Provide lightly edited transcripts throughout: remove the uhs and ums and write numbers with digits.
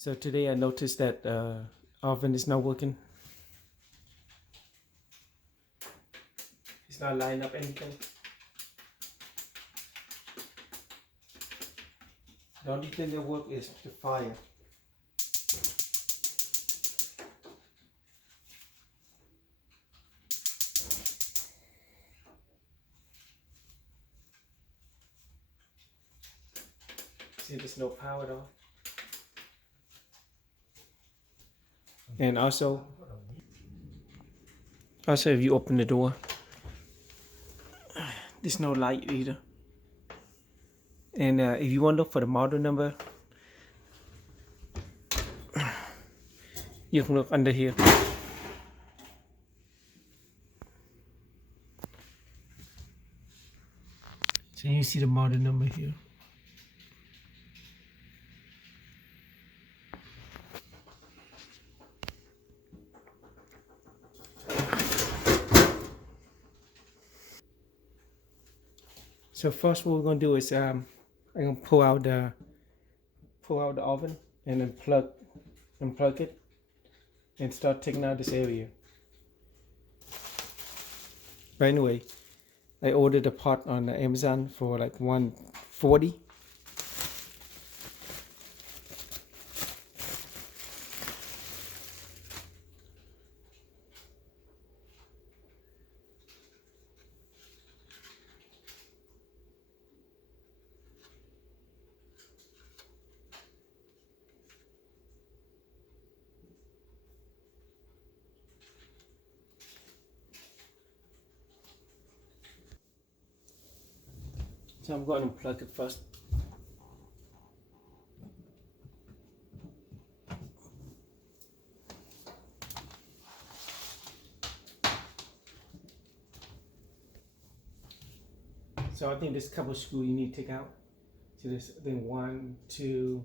So today I noticed that oven is not working. It's not lining up anything. The only thing that works is the fire. See, there's no power at all. And also if you open the door, there's no light either. And if you want to look for the model number, you can look under here. So you see the model number here. So first what we're gonna do is I'm gonna pull out the oven and then unplug it and start taking out this area. But anyway, I ordered a pot on Amazon for like $140. So I'm going to unplug it first. So I think there's a couple screws you need to take out. So there's I think 1, 2,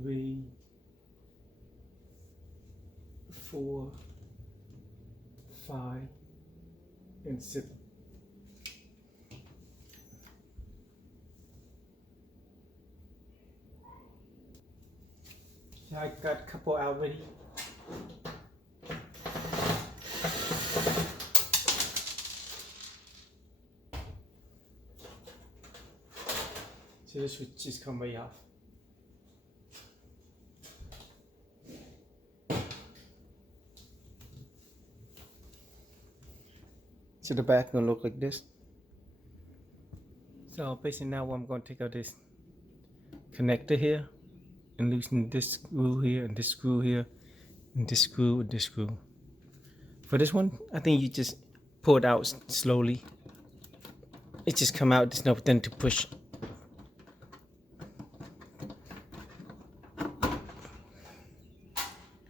3, 4, 5, and 7. So I got a couple out ready. So this would just come right off. So the back gonna look like this. So basically now I'm gonna take out this connector here and loosen this screw here and this screw here and this screw and this screw. For this one, I think you just pull it out slowly. It just come out, there's nothing to push.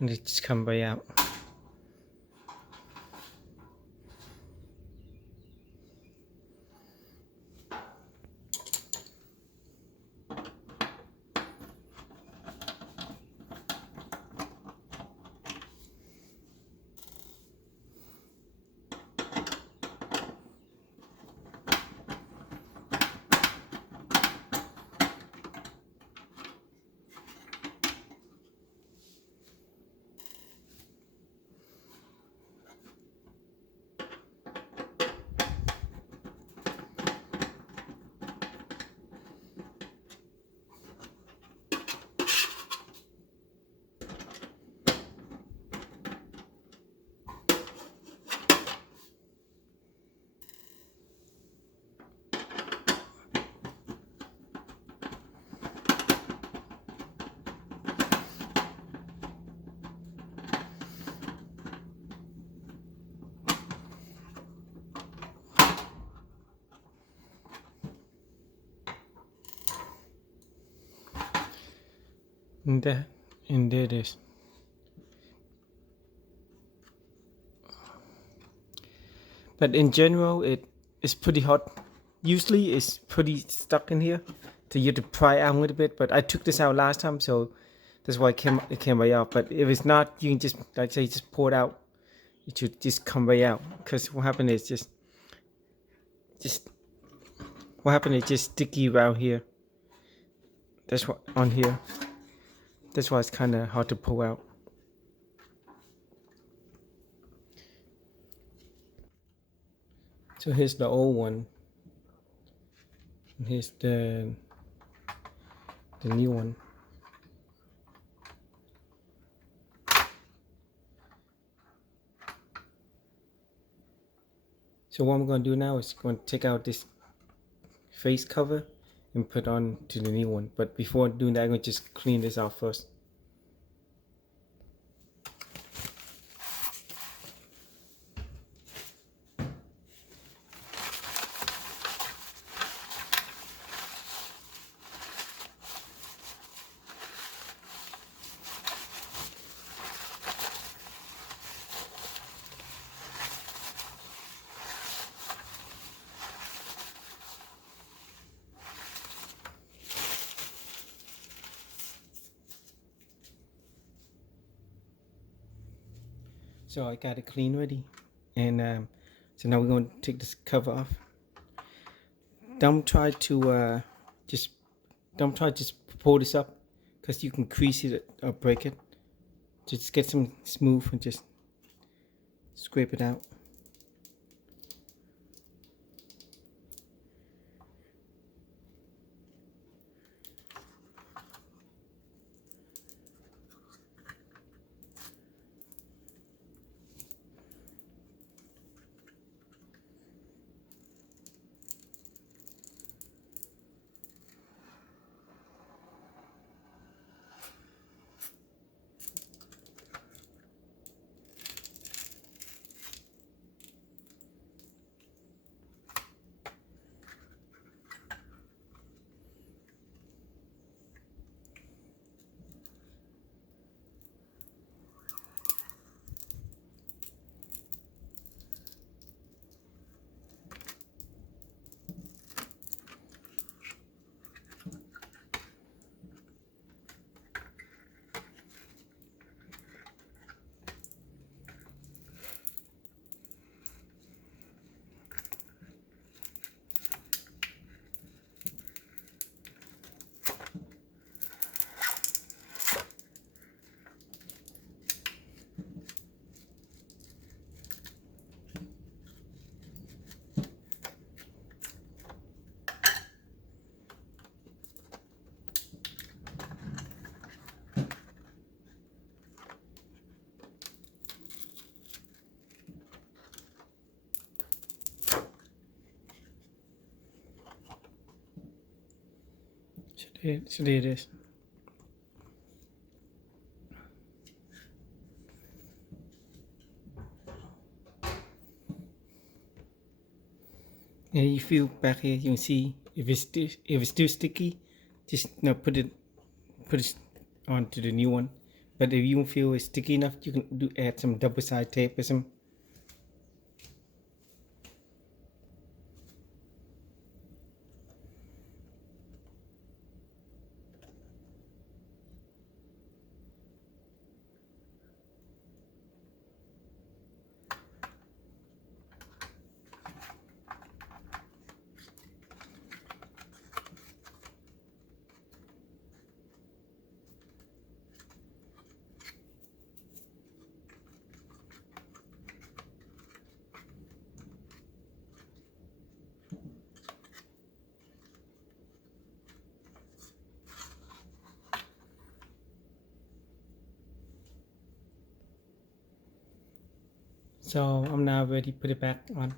And it just come right out. And there it is. But in general, it is pretty hot. Usually it's pretty stuck in here, so you have to pry out a little bit. But I took this out last time, so that's why it came right out. But if it's not, you can just, like say, just pour it out. It should just come right out. Because what happened is just sticky around here. That's what on here. That's why it's kind of hard to pull out. So here's the old one. And here's the new one. So what I'm going to do now is going to take out this face cover and put on to the new one. But before doing that, I'm going to just clean this out first. So I got it clean ready, and so now we're going to take this cover off. Don't try to just pull this up, because you can crease it or break it. Just get some smooth and just scrape it out. So there it is. And you feel back here, you can see if it's still sticky, just put it onto the new one. But if you don't feel it's sticky enough, you can add some double side tape or some. So I'm now ready to put it back on.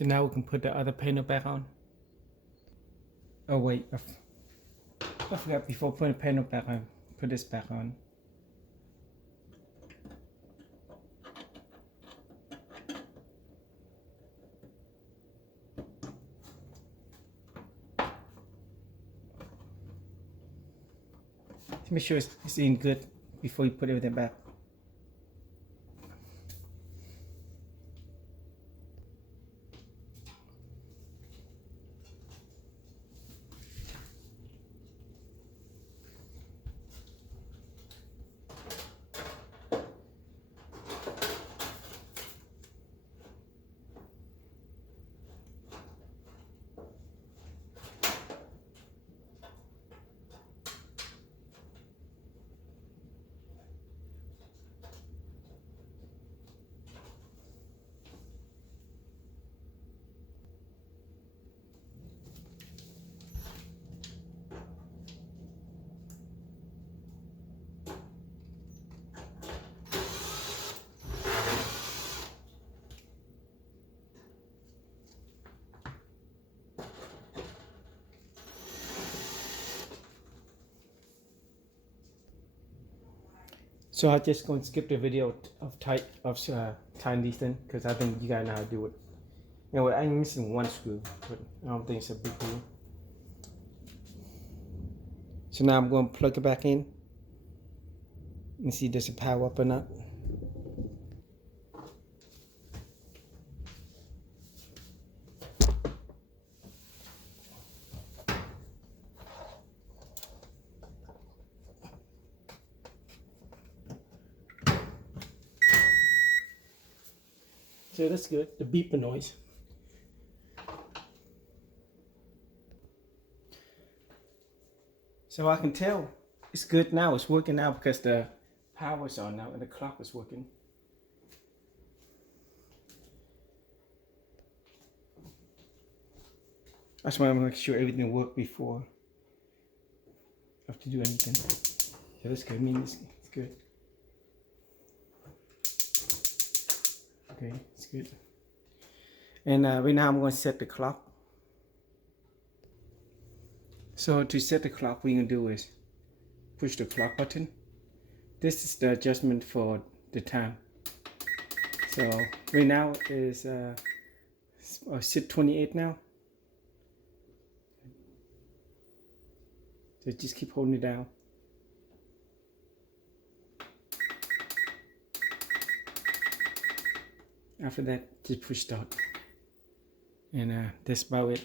So now we can put the other panel back on. Oh wait, I forgot before putting the panel back on, put this back on. Make sure it's in good before you put everything back. So I'm just going to skip the video of tying these things because I think you guys know how to do it. Anyway, I'm missing one screw, but I don't think it's a big deal. So now I'm going to plug it back in and see does it power up or not. So that's good, the beeping noise. So I can tell it's good now, it's working now because the power's on now and the clock is working. I just want to make sure everything works before I have to do anything. So that's good, I mean it's good. Okay, it's good. And right now I'm going to set the clock. So to set the clock, what you're going to do is push the clock button. This is the adjustment for the time. So right now is set 28 now. So just keep holding it down. After that, just push start. And that's about it.